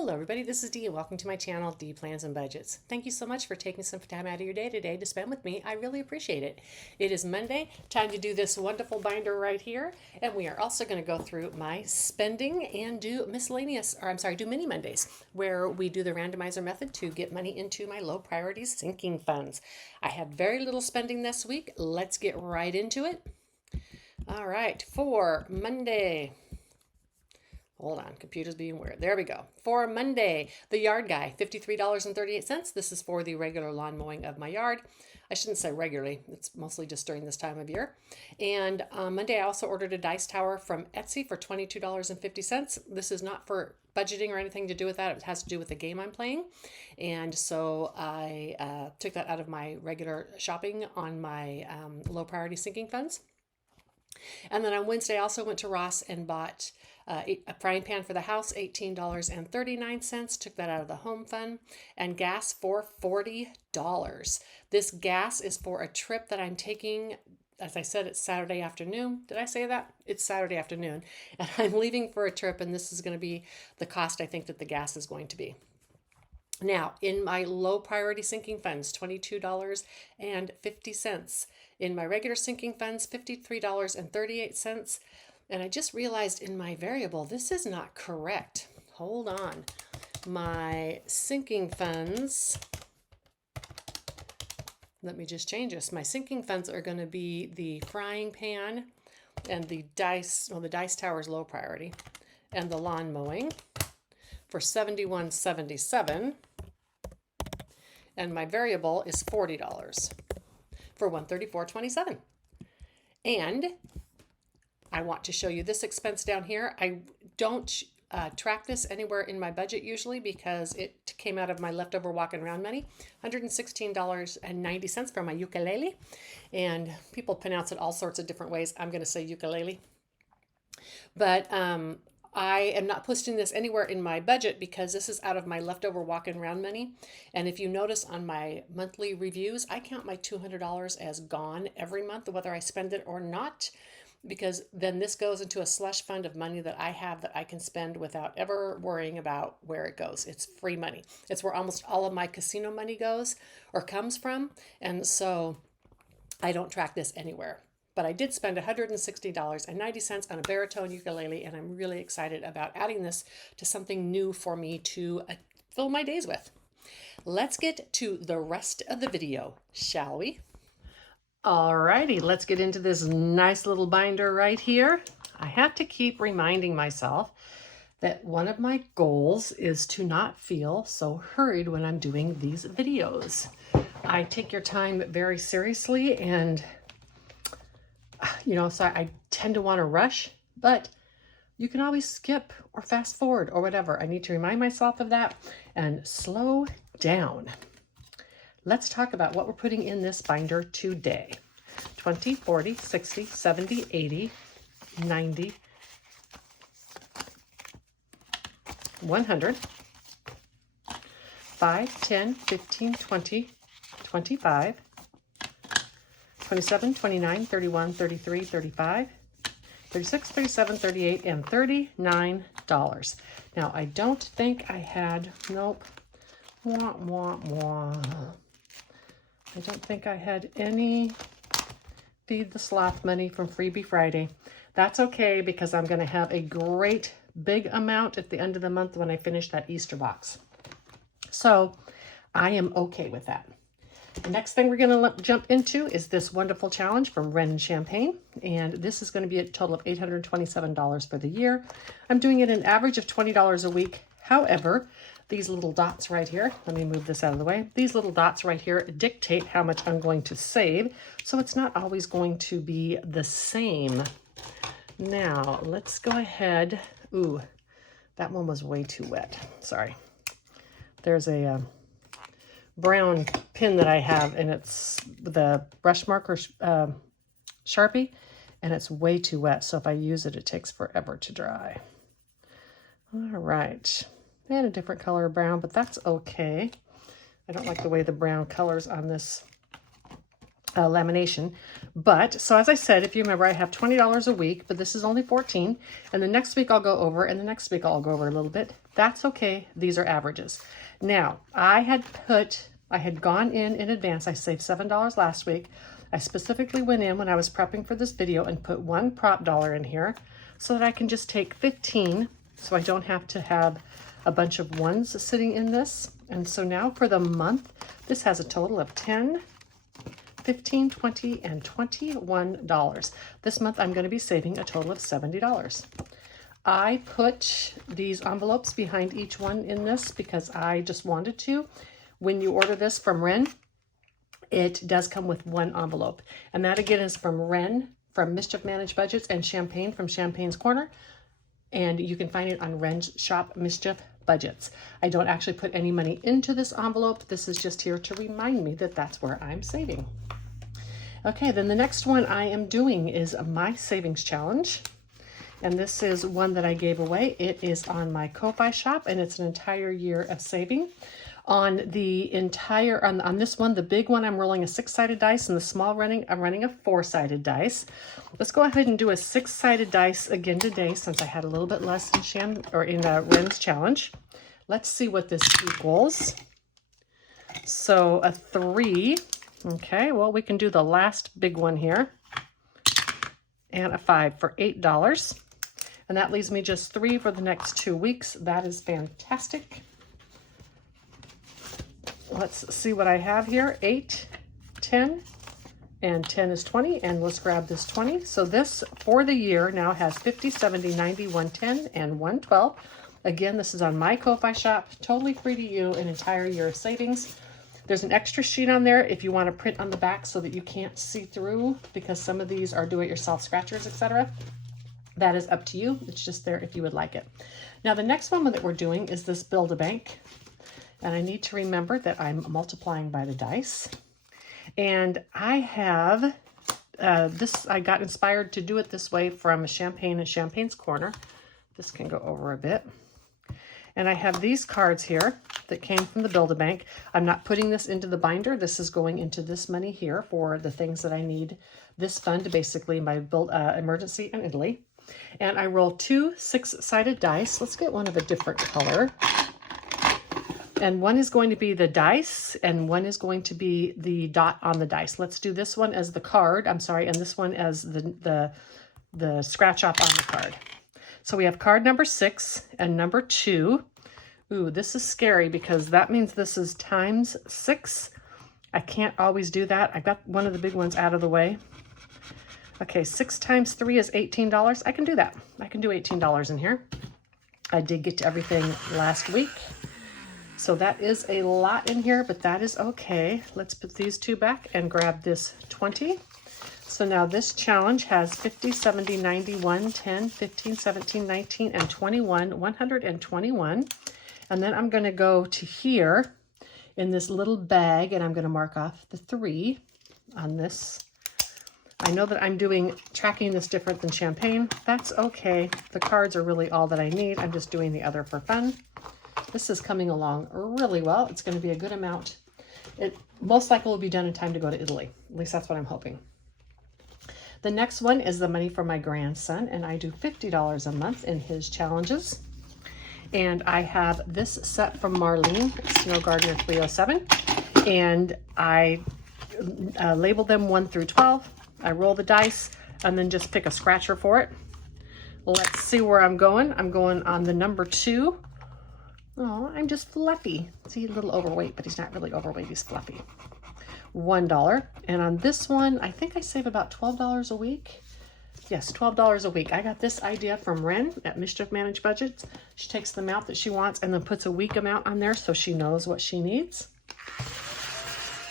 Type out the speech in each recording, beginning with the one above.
Hello everybody, this is Dee and welcome to my channel, Dee Plans and Budgets. Thank you so much for taking some time out of your day today to spend with me. I really appreciate it. It is Monday, time to do this wonderful binder right here. And we are also going to go through my spending and do do mini Mondays, where we do the randomizer method to get money into my low priority sinking funds. I had very little spending this week. Let's get right into it. All right, for Monday. Hold on, computer's being weird. There we go. For Monday, the yard guy, $53.38. This is for the regular lawn mowing of my yard. I shouldn't say regularly. It's mostly just during this time of year. And Monday, I also ordered a dice tower from Etsy for $22.50. This is not for budgeting or anything to do with that. It has to do with the game I'm playing. And so I took that out of my regular shopping on my low priority sinking funds. And then on Wednesday, I also went to Ross and bought a frying pan for the house, $18.39. Took that out of the home fund. And gas for $40. This gas is for a trip that I'm taking. As I said, it's Saturday afternoon. Did I say that? It's Saturday afternoon. And I'm leaving for a trip, and this is going to be the cost I think that the gas is going to be. Now, in my low priority sinking funds, $22.50. In my regular sinking funds, $53.38. And I just realized in my variable, this is not correct. Hold on. My sinking funds, let me just change this. My sinking funds are going to be the frying pan and the dice tower is low priority, and the lawn mowing for $71.77. And my variable is $40 for $134.27. And I want to show you this expense down here. I don't track this anywhere in my budget usually because it came out of my leftover walking around money. $116.90 for my ukulele. And people pronounce it all sorts of different ways. I'm going to say ukulele. But I am not posting this anywhere in my budget because this is out of my leftover walking around money. And if you notice on my monthly reviews, I count my $200 as gone every month, whether I spend it or not, because then this goes into a slush fund of money that I have that I can spend without ever worrying about where it goes. It's free money. It's where almost all of my casino money goes or comes from. And so I don't track this anywhere. But I did spend $160.90 on a baritone ukulele, and I'm really excited about adding this to something new for me to fill my days with. Let's get to the rest of the video, shall we? Alrighty, let's get into this nice little binder right here. I have to keep reminding myself that one of my goals is to not feel so hurried when I'm doing these videos. I take your time very seriously, and so I tend to want to rush, but you can always skip or fast forward or whatever. I need to remind myself of that and slow down. Let's talk about what we're putting in this binder today. 20, 40, 60, 70, 80, 90, 100, 5, 10, 15, 20, 25, 27, 29, 31, 33, 35, 36, 37, 38, and $39. Now, I don't think I had, nope, wah, wah, wah. I don't think I had any Feed the Sloth money from Freebie Friday. That's okay because I'm going to have a great big amount at the end of the month when I finish that Easter box. So I am okay with that. The next thing we're going to jump into is this wonderful challenge from Ren Champagne. And this is going to be a total of $827 for the year. I'm doing it an average of $20 a week. However, these little dots right here, let me move this out of the way. These little dots right here dictate how much I'm going to save. So it's not always going to be the same. Now, let's go ahead. Ooh, that one was way too wet. Sorry. There's a brown pin that I have, and it's the brush marker Sharpie, and it's way too wet. So if I use it, it takes forever to dry. All right. I had a different color of brown, but that's okay. I don't like the way the brown colors on this lamination. But, so as I said, if you remember, I have $20 a week, but this is only 14. And the next week I'll go over, and the next week I'll go over a little bit. That's okay. These are averages. Now, I had gone in advance. I saved $7 last week. I specifically went in when I was prepping for this video and put one prop dollar in here so that I can just take 15, so I don't have to have a bunch of ones sitting in this. And so now for the month, this has a total of 10, 15, 20, and $21. This month I'm going to be saving a total of $70. I put these envelopes behind each one in this because I just wanted to. When you order this from Ren, it does come with one envelope. And that again is from Ren, from Mischief Managed Budgets, and Champagne from Champagne's Corner. And you can find it on Ren's shop, Mischief Budgets. I don't actually put any money into this envelope. This is just here to remind me that that's where I'm saving. Okay, then the next one I am doing is my savings challenge. And this is one that I gave away. It is on my Ko-Fi shop, and it's an entire year of saving. On the entire, on this one, the big one, I'm rolling a 6-sided dice, and the small I'm running a 4-sided dice. Let's go ahead and do a 6-sided dice again today, since I had a little bit less in Ren's challenge. Let's see what this equals. So a 3. Okay, well, we can do the last big one here. And a 5 for $8. And that leaves me just 3 for the next 2 weeks. That is fantastic. Let's see what I have here. 8, 10, and 10 is 20. And let's grab this 20. So this for the year now has 50, 70, 90, 110, and 112. Again, this is on my Ko-Fi shop. Totally free to you, an entire year of savings. There's an extra sheet on there if you want to print on the back so that you can't see through, because some of these are do-it-yourself scratchers, etc. That is up to you. It's just there if you would like it. Now, the next one that we're doing is this Build-A-Bank. And I need to remember that I'm multiplying by the dice. And I have I got inspired to do it this way from Champagne and Champagne's Corner. This can go over a bit. And I have these cards here that came from the Build-A-Bank. I'm not putting this into the binder. This is going into this money here for the things that I need this fund, basically my emergency in Italy. And I roll 2 6-sided dice. Let's get one of a different color. And one is going to be the dice, and one is going to be the dot on the dice. Let's do this one as the card, and this one as the scratch off on the card. So we have card number 6 and number 2. Ooh, this is scary because that means this is times 6. I can't always do that. I got one of the big ones out of the way. Okay, 6 times 3 is $18. I can do that. I can do $18 in here. I did get to everything last week. So that is a lot in here, but that is okay. Let's put these 2 back and grab this 20. So now this challenge has 50, 70, 90, 110, 15, 17, 19, and 21, 121. And then I'm going to go to here in this little bag, and I'm going to mark off the 3 on this. I know that I'm tracking this different than Champagne. That's okay. The cards are really all that I need. I'm just doing the other for fun. This is coming along really well. It's going to be a good amount. It most likely will be done in time to go to Italy. At least that's what I'm hoping. The next one is the money for my grandson, and I do $50 a month in his challenges. And I have this set from Marlene, Snow Gardener 307, and I label them 1 through 12. I roll the dice and then just pick a scratcher for it. Let's see where I'm going. I'm going on the number 2. Oh, I'm just fluffy. See, a little overweight, but he's not really overweight. He's fluffy. $1. And on this one, I think I save about $12 a week. Yes, $12 a week. I got this idea from Ren at Mischief Managed Budgets. She takes the amount that she wants and then puts a week amount on there so she knows what she needs.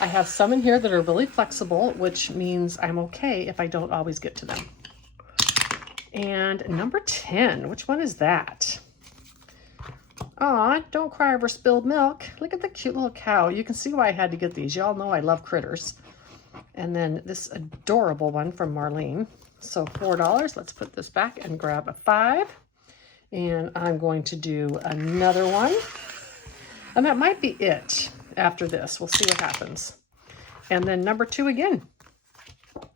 I have some in here that are really flexible, which means I'm okay if I don't always get to them. And number 10, which one is that? Aw, don't cry over spilled milk. Look at the cute little cow. You can see why I had to get these. Y'all know I love critters. And then this adorable one from Marlene. So $4. Let's put this back and grab a 5. And I'm going to do another one. And that might be it after this. We'll see what happens. And then number 2 again.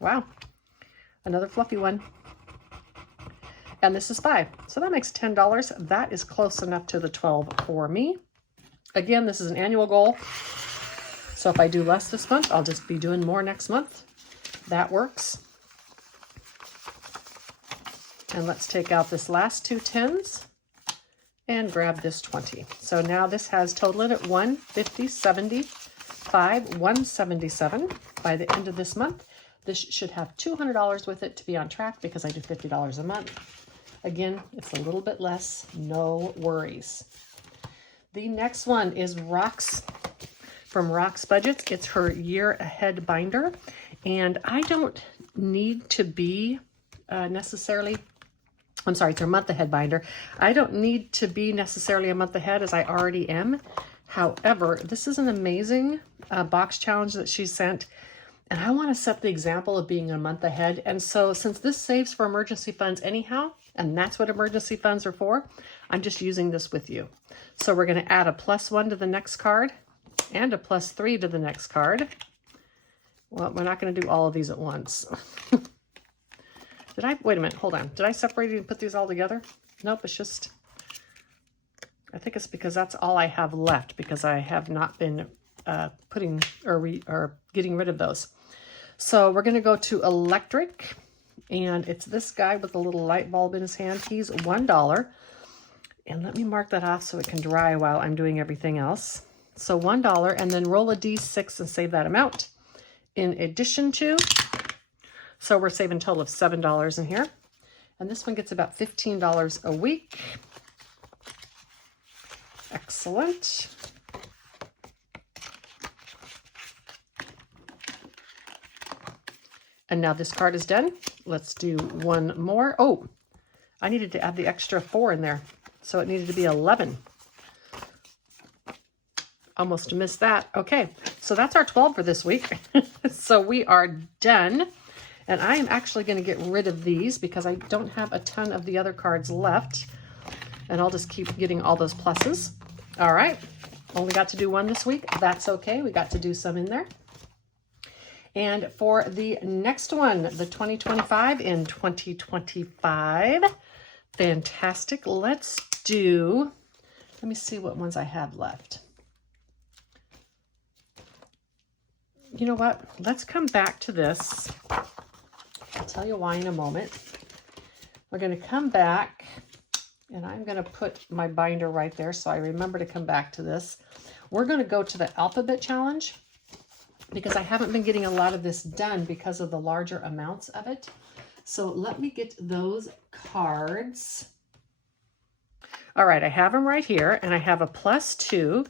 Wow. Another fluffy one. And this is 5. So that makes $10. That is close enough to the 12 for me. Again, this is an annual goal. So if I do less this month, I'll just be doing more next month. That works. And let's take out this last 2 10s and grab this 20. So now this has totaled at 150, 75, 177 by the end of this month. This should have $200 with it to be on track because I do $50 a month. Again, it's a little bit less, no worries. The next one is Rox from Rox Budgets. It's her year ahead binder. And I don't need to be necessarily, I'm sorry, it's her month ahead binder. I don't need to be necessarily a month ahead as I already am. However, this is an amazing box challenge that she sent. And I want to set the example of being a month ahead. And so since this saves for emergency funds anyhow, and that's what emergency funds are for, I'm just using this with you. So we're going to add a +1 to the next card and a +3 to the next card. Well, we're not going to do all of these at once. Wait a minute, hold on. Did I separate it and put these all together? Nope, it's just, I think it's because that's all I have left because I have not been putting or getting rid of those. So we're going to go to electric, and it's this guy with a little light bulb in his hand. He's $1. And let me mark that off so it can dry while I'm doing everything else. So $1, and then roll a D6 and save that amount. In addition to, so we're saving a total of $7 in here. And this one gets about $15 a week. Excellent. And now this card is done. Let's do one more. Oh, I needed to add the extra 4 in there. So it needed to be 11. Almost missed that. Okay, so that's our 12 for this week. So we are done. And I am actually going to get rid of these because I don't have a ton of the other cards left. And I'll just keep getting all those pluses. All right, only got to do one this week. That's okay. We got to do some in there. And for the next one, the 2025 in 2025. Fantastic. Let's do, let me see what ones I have left. You know what? Let's come back to this. I'll tell you why in a moment. We're going to come back, and I'm going to put my binder right there so I remember to come back to this. We're going to go to the alphabet challenge because I haven't been getting a lot of this done because of the larger amounts of it. So let me get those cards. All right, I have them right here, and I have a +2.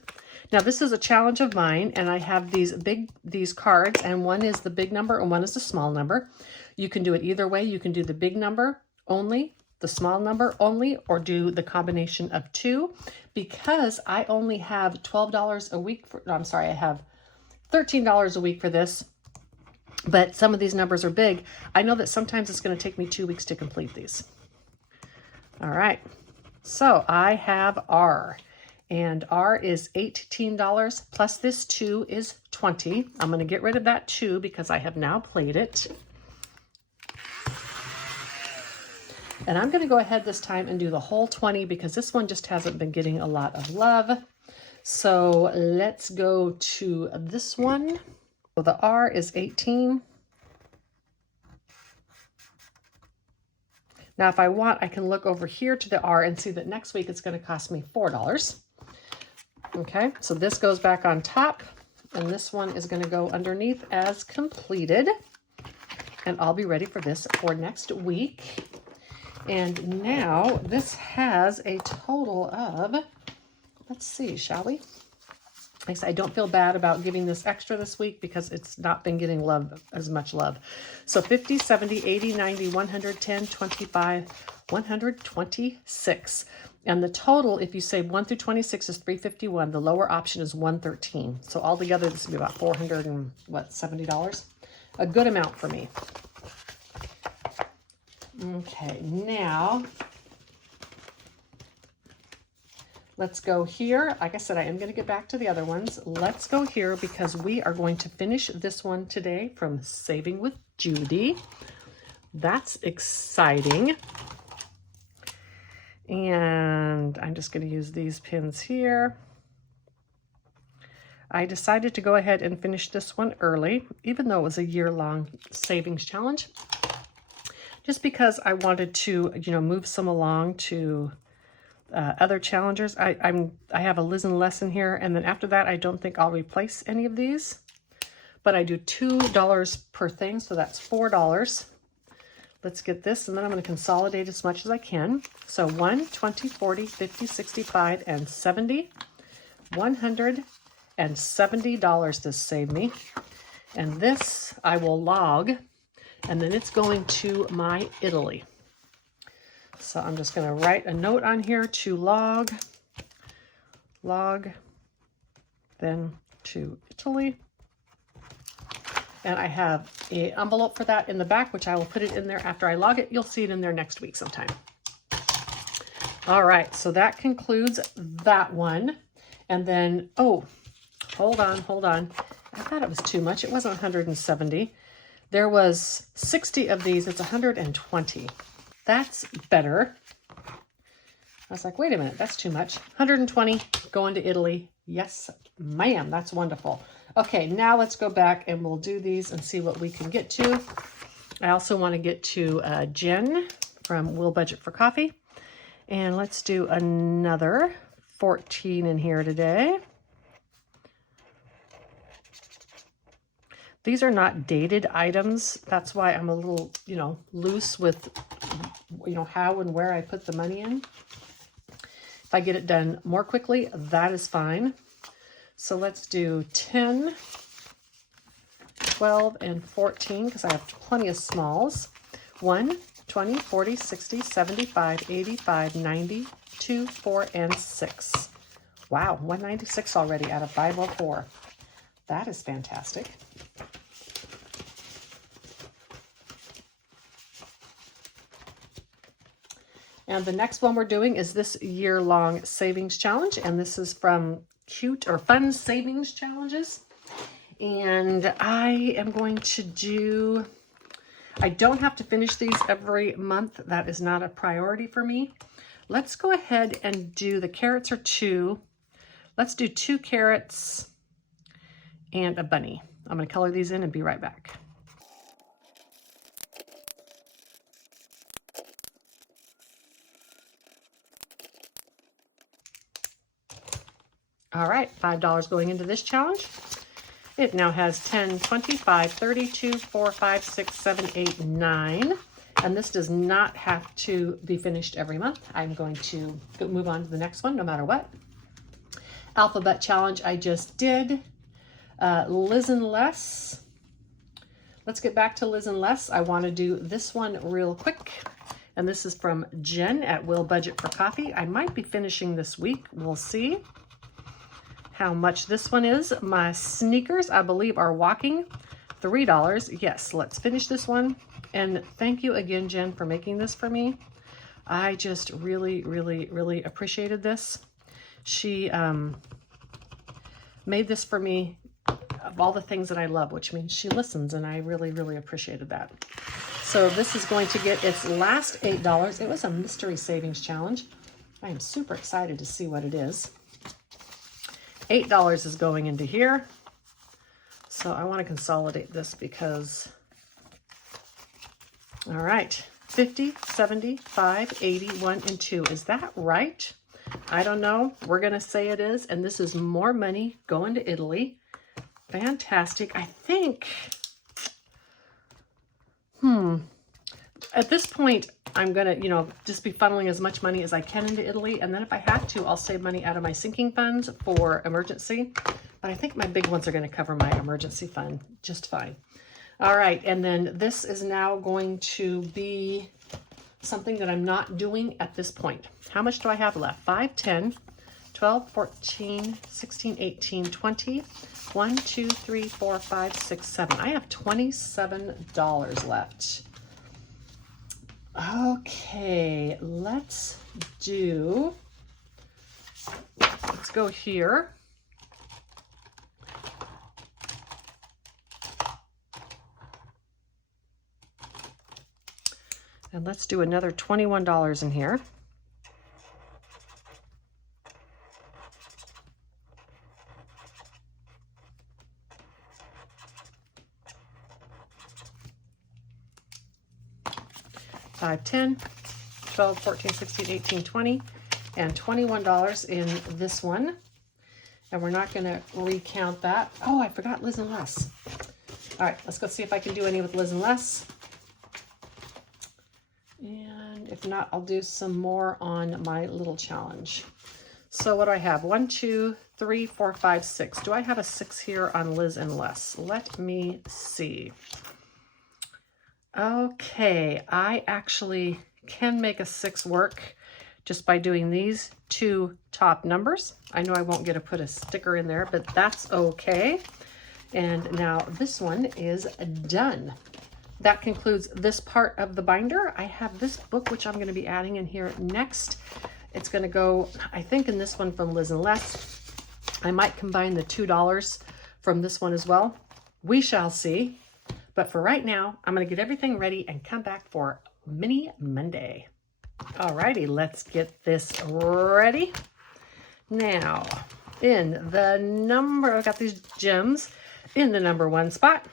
Now this is a challenge of mine, and I have these cards, and one is the big number and one is the small number. You can do it either way. You can do the big number only, the small number only, or do the combination of 2. Because I only have $12 a week for, I'm sorry, I have $13 a week for this, but some of these numbers are big. I know that sometimes it's going to take me 2 weeks to complete these. All right, so I have R, and R is $18 plus this 2 is 20. I'm going to get rid of that 2 because I have now played it. And I'm going to go ahead this time and do the whole 20 because this one just hasn't been getting a lot of love. So let's go to this one. So the R is 18. Now, if I want, I can look over here to the R and see that next week it's going to cost me $4. Okay, so this goes back on top, and this one is going to go underneath as completed. And I'll be ready for this for next week. And now this has a total of, let's see, shall we? Like I said, I don't feel bad about giving this extra this week because it's not been getting as much love. So 50, 70, 80, 90, 110, 25, 126. And the total, if you say 1 through 26 is 351, the lower option is 113. So altogether, this will be about $470. A good amount for me. Okay, now Let's go here. Like I said, I am going to get back to the other ones. Let's go here because we are going to finish this one today from Saving with Judy. That's exciting. And I'm just going to use these pins here. I decided to go ahead and finish this one early, even though it was a year-long savings challenge, just because I wanted to, move some along to other challengers. I have a Liz and lesson here, and then after that, I don't think I'll replace any of these, but I do $2 per thing, so that's $4. Let's get this, and then I'm going to consolidate as much as I can. So 1, 20, 40, 50, 65, and 70. $170 this saved me. And this I will log, and then it's going to my Italy. So I'm just going to write a note on here to log, then to Italy. And I have an envelope for that in the back, which I will put it in there after I log it. You'll see it in there next week sometime. All right, so that concludes that one. And then, oh, hold on. I thought it was too much. It wasn't 170. There was 60 of these. It's 120. That's better. I was like, wait a minute, that's too much. 120 going to Italy. Yes, ma'am, that's wonderful. Okay, now let's go back and we'll do these and see what we can get to. I also want to get to Jen from Will Budget for Coffee. And let's do another 14 in here today. These are not dated items. That's why I'm a little, loose with, how and where I put the money in. If I get it done more quickly, that is fine. So let's do 10, 12, and 14 because I have plenty of smalls. 1, 20, 40, 60, 75, 85, 90, 2, 4, and 6. Wow, 196 already out of 504. That is fantastic. And the next one we're doing is this year-long savings challenge, and this is from Cute or Fun Savings Challenges. And I am going to do, I don't have to finish these every month. That is not a priority for me. Let's go ahead and do, the carrots are 2. Let's do 2 carrots and a bunny. I'm going to color these in and be right back. All right, $5 going into this challenge. It now has 10, 25, 32, 4, 5, 6, 7, 8, 9. And this does not have to be finished every month. I'm going to move on to the next one no matter what. Alphabet challenge I just did. Liz and Les. Let's get back to Liz and Les. I want to do this one real quick. And this is from Jen at Will Budget for Coffee. I might be finishing this week. We'll see how much this one is. My sneakers, I believe, are walking. $3. Yes, let's finish this one. And thank you again, Jen, for making this for me. I just really, really, really appreciated this. She made this for me of all the things that I love, which means she listens, and I really, really appreciated that. So this is going to get its last $8. It was a mystery savings challenge. I am super excited to see what it is. $8 is going into here. So I want to consolidate this because, all right, 50, 75, 81, and 2. Is that right? I don't know. We're going to say it is. And this is more money going to Italy. Fantastic. I think, at this point, I'm going to, just be funneling as much money as I can into Italy. And then if I have to, I'll save money out of my sinking funds for emergency. But I think my big ones are going to cover my emergency fund just fine. All right. And then this is now going to be something that I'm not doing at this point. How much do I have left? 5, 10, 12, 14, 16, 18, 20, 1, 2, 3, 4, 5, 6, 7. I have $27 left. Okay, let's do let's go here. And let's do another $21 in here. $5, $10, $12, $14, $16, $18, $20, and $21 in this one. And we're not going to recount that. Oh, I forgot Liz and Les. All right, let's go see if I can do any with Liz and Les. And if not, I'll do some more on my little challenge. So what do I have? 1, 2, 3, 4, 5, 6. Do I have a 6 here on Liz and Les? Let me see. Okay, I actually can make a 6 work just by doing these 2 top numbers. I know I won't get to put a sticker in there, but that's okay. And now this one is done. That concludes this part of the binder. I have this book, which I'm going to be adding in here next. It's going to go, I think, in this one from Liz and Les. I might combine the $2 from this one as well. We shall see. But for right now, I'm going to get everything ready and come back for Mini Monday. Alrighty, let's get this ready. Now, in the number, I've got these gems in the number 1 spot.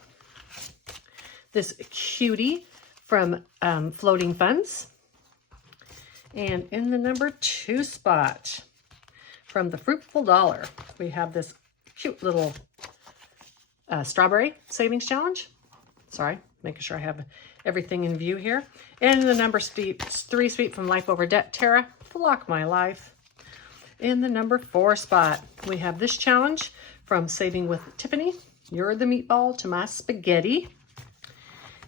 This cutie from Floating Funds. And in the number 2 spot from the Fruitful Dollar, we have this cute little strawberry savings challenge. Sorry, making sure I have everything in view here. And the number 3 sweet from Life Over Debt, Tara, Flock My Life. In the number 4 spot, we have this challenge from Saving with Tiffany, You're the Meatball to My Spaghetti.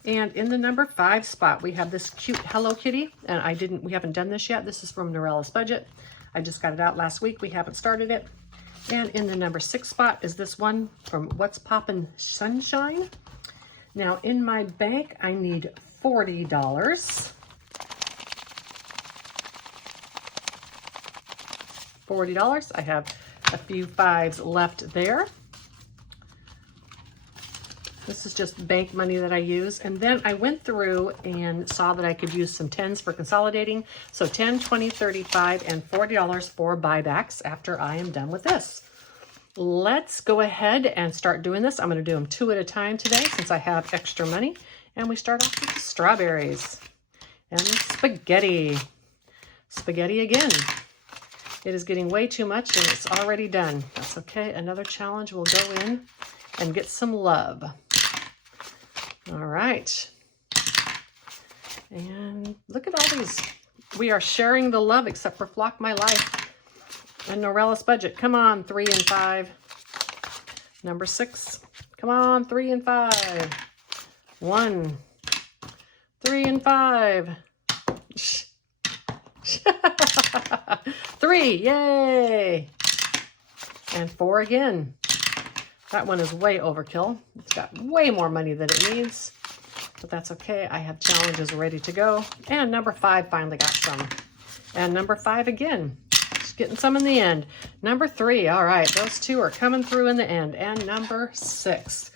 And in the number 5 spot, we have this cute Hello Kitty, and we haven't done this yet. This is from Norella's Budget. I just got it out last week. We haven't started it. And in the number 6 spot is this one from What's Poppin' Sunshine. Now in my bank, I need $40. $40. I have a few 5s left there. This is just bank money that I use. And then I went through and saw that I could use some 10s for consolidating. So 10, 20, 35, and $40 for buybacks after I am done with this. Let's go ahead and start doing this. I'm going to do them 2 at a time today since I have extra money. And we start off with the strawberries and spaghetti. Spaghetti again. It is getting way too much and it's already done. That's okay. Another challenge will go in and get some love. All right. And look at all these. We are sharing the love except for Flock My Life and Norella's Budget. Come on, 3 and 5. Number 6. Come on, 3 and 5. 1, 3 and 5. 3, yay! And 4 again. That one is way overkill. It's got way more money than it needs, but that's okay. I have challenges ready to go. And number 5 finally got some. And number 5 again. Just getting some in the end. Number 3, all right, those 2 are coming through in the end. And number 6.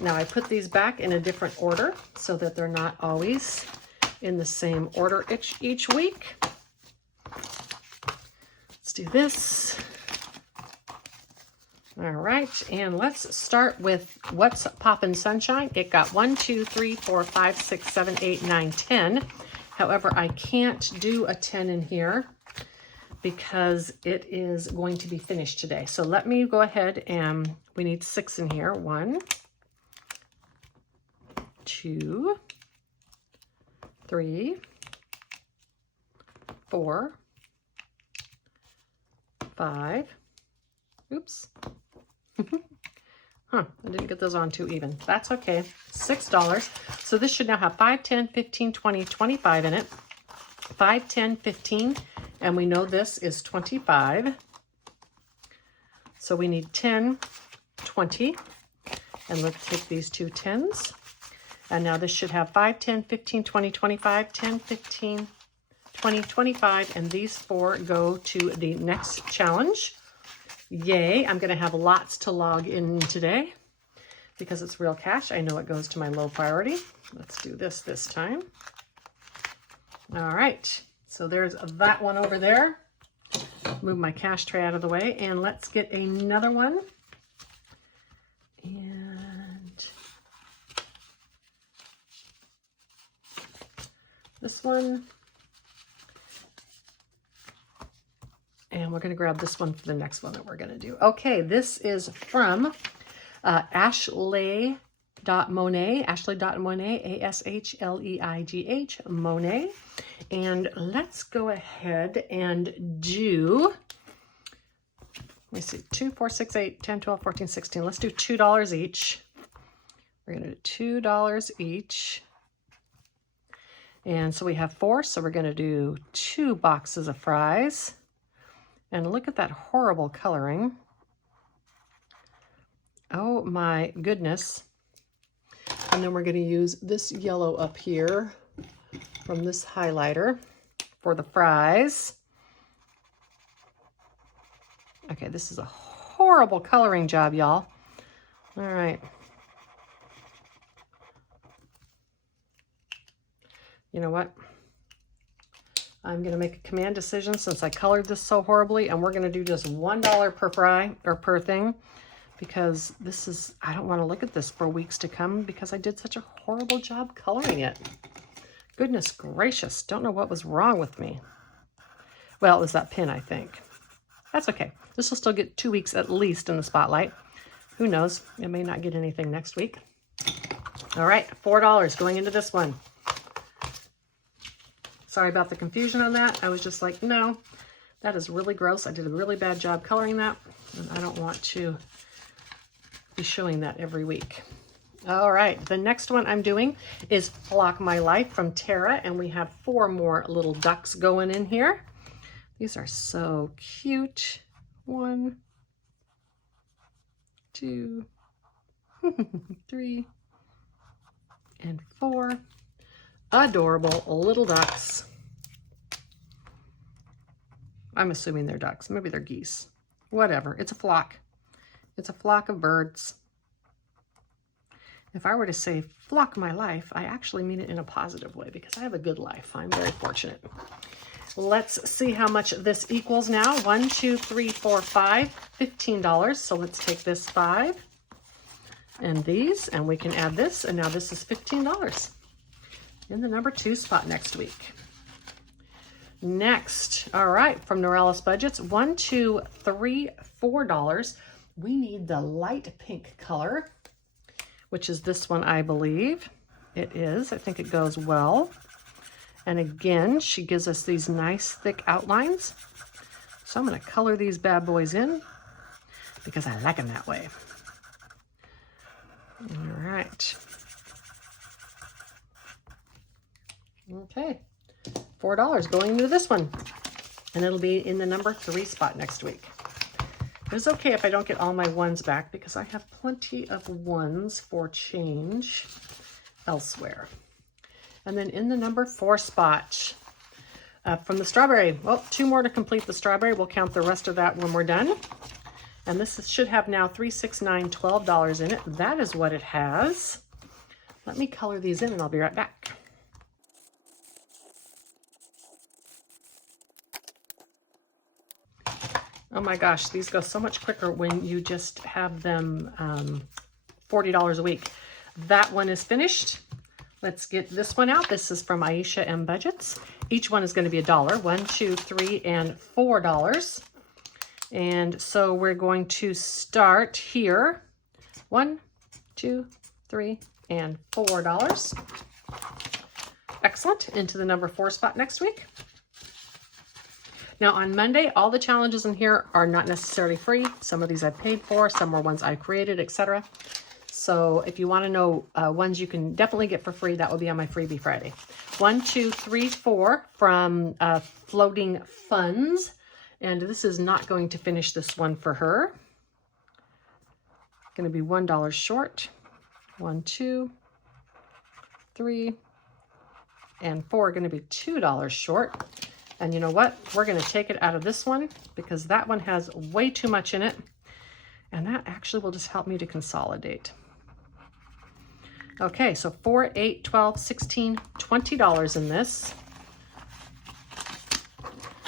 Now I put these back in a different order so that they're not always in the same order each week. Let's do this. All right, and let's start with What's Poppin' Sunshine. It got 1, 2, 3, 4, 5, 6, 7, 8, 9, 10. However, I can't do a 10 in here because it is going to be finished today. So let me go ahead and we need 6 in here. 1, 2, 3, 4, 5. Oops. I didn't get those on too even. That's okay. $6. So this should now have 5, 10, 15, 20, 25 in it. 5, 10, 15, and we know this is 25. So we need 10, 20, and let's take these 2 10s. And now this should have 5, 10, 15, 20, 25, 10, 15, 20, 25, and these 4 go to the next challenge. Yay, I'm going to have lots to log in today because it's real cash. I know it goes to my low priority. Let's do this time. All right, so there's that one over there. Move my cash tray out of the way, and let's get another one. And this one. And we're going to grab this one for the next one that we're going to do. Okay, this is from Ashley.Monet, Ashleigh, Monet. And let's go ahead and do, let me see, 2, 4, 6, 8, 10, 12, 14, 16. Let's do $2 each. We're going to do $2 each. And so we have 4, so we're going to do 2 boxes of fries. And look at that horrible coloring. Oh my goodness. And then we're going to use this yellow up here from this highlighter for the fries. Okay, this is a horrible coloring job, y'all. All right. You know what? I'm going to make a command decision since I colored this so horribly, and we're going to do just $1 per fry or per thing, because this is, I don't want to look at this for weeks to come because I did such a horrible job coloring it. Goodness gracious, don't know what was wrong with me. Well, it was that pin, I think. That's okay. This will still get 2 weeks at least in the spotlight. Who knows? It may not get anything next week. All right, $4 going into this one. Sorry about the confusion on that. I was just like, no, that is really gross. I did a really bad job coloring that, and I don't want to be showing that every week. All right, the next one I'm doing is Flock My Life from Tara, and we have 4 more little ducks going in here. These are so cute. 1, 2, 3, and 4. Adorable little ducks. I'm assuming they're ducks. Maybe they're geese. Whatever. It's a flock. It's a flock of birds. If I were to say flock my life, I actually mean it in a positive way because I have a good life. I'm very fortunate. Let's see how much this equals now. 1, 2, 3, 4, 5, $15. So let's take this 5 and these, and we can add this, and now this is $15 in the number 2 spot next week. Next, all right, from Norellis Budgets, 1, 2, 3, $4. We need the light pink color, which is this one, I believe. It is. I think it goes well. And again, she gives us these nice thick outlines. So I'm going to color these bad boys in because I like them that way. All right. Okay. $4 going into this one. And it'll be in the number 3 spot next week. It's okay if I don't get all my 1s back because I have plenty of 1s for change elsewhere. And then in the number 4 spot, from the strawberry, well, 2 more to complete the strawberry. We'll count the rest of that when we're done. And this should have now $3, $6, $9, $12 in it. That is what it has. Let me color these in and I'll be right back. Oh my gosh, these go so much quicker when you just have them $40 a week. That one is finished. Let's get this one out. This is from Aisha M Budgets. Each one is going to be $1. 1, 2, 3, and $4. And so we're going to start here. 1, 2, 3, and $4. Excellent. Into the number 4 spot next week. Now on Monday, all the challenges in here are not necessarily free. Some of these I paid for, some were ones I created, etc. So if you want to know ones you can definitely get for free, that will be on my Freebie Friday. 1, 2, 3, 4 from Floating Funds. And this is not going to finish this one for her. Going to be $1 short. 1, 2, 3, and 4 are going to be $2 short. And you know what? We're going to take it out of this one because that one has way too much in it. And that actually will just help me to consolidate. Okay, so 4, 8, 12, 16, $20 in this.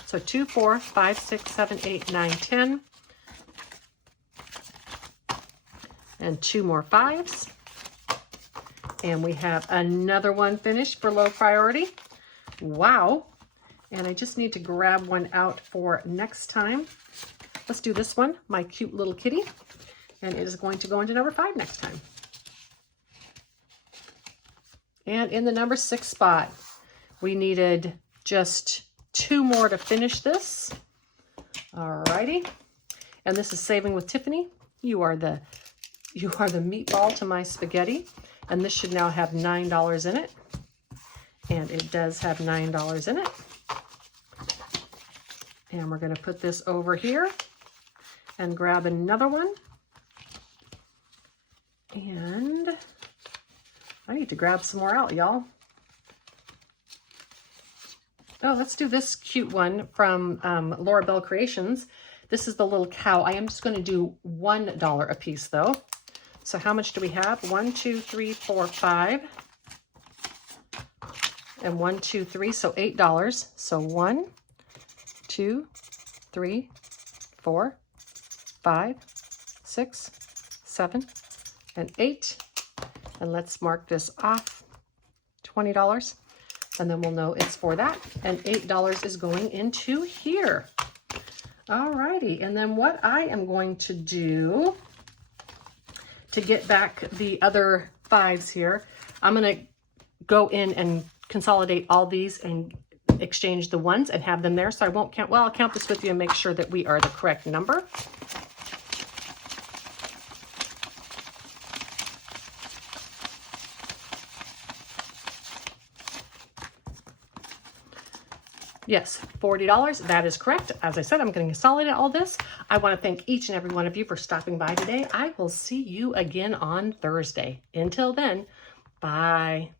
So 2, 4, 5, 6, 7, 8, 9, 10. And 2 more 5s. And we have another one finished for low priority. Wow. And I just need to grab one out for next time. Let's do this one, my cute little kitty. And it is going to go into number 5 next time. And in the number 6 spot, we needed just 2 more to finish this. Alrighty. And this is Saving with Tiffany. You are the meatball to my spaghetti. And this should now have $9 in it. And it does have $9 in it. And we're going to put this over here and grab another one. And I need to grab some more out, y'all. Oh, let's do this cute one from Laura Bell Creations. This is the little cow. I am just going to do $1 a piece, though. So how much do we have? 1, 2, 3, 4, 5. And 1, 2, 3, so $8. So 1, 2, 3, 4, 5, 6, 7, and 8. And let's mark this off, $20. And then we'll know it's for that. And $8 is going into here. Alrighty, and then what I am going to do to get back the other 5s here, I'm going to go in and consolidate all these and exchange the 1s and have them there. So I won't count, well, I'll count this with you and make sure that we are the correct number. Yes, $40. That is correct. As I said, I'm going to consolidate all this. I want to thank each and every one of you for stopping by today. I will see you again on Thursday. Until then, bye.